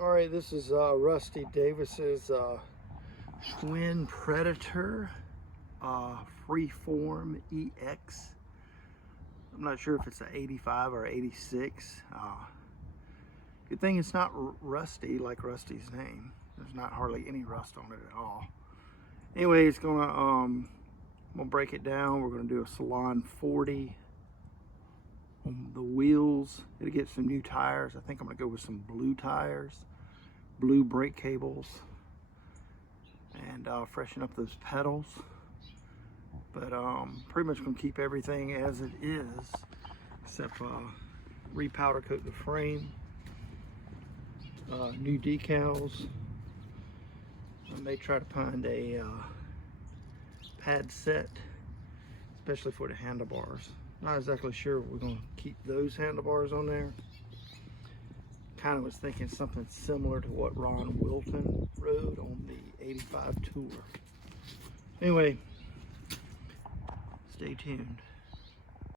All right, this is Rusty Davis's Schwinn Predator Freeform EX. I'm not sure if it's an 85 or 86. Good thing it's not rusty like Rusty's name. There's not hardly any rust on it at all. Anyway, it's gonna we'll break it down. We're gonna do a Salon 40 on the wheels. It'll get some new tires. I think I'm gonna go with some blue tires, blue brake cables, and freshen up those pedals. But pretty much gonna keep everything as it is, except repowder coat the frame, new decals. I may try to find a pad set, especially for the handlebars. Not exactly sure we're going to keep those handlebars on there. Kind of was thinking something similar to what Ron Wilton rode on the 85 Tour. Anyway, stay tuned.